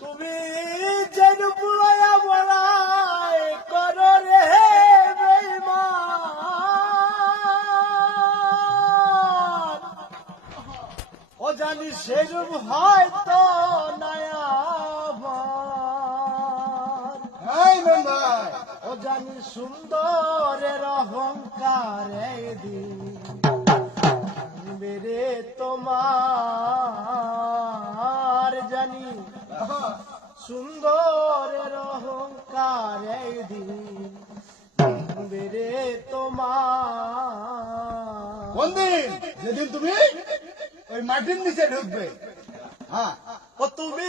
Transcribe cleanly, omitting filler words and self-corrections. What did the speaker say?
তুমি যেন পুরায়া বড়াই করো রে বেঈমান, ও জানি সেরূপ হয়তো নায়াবার। এই ভাই, ও জানি সুন্দরের অহংকার দিন বেড়ে তোমার, জানি সুন্দরের অহংকার দিন বেড়ে তোমার। কোন দিন? যেদিন তুমি ওই মাটির নিচে ঢুকবে। হ্যাঁ, ও তুমি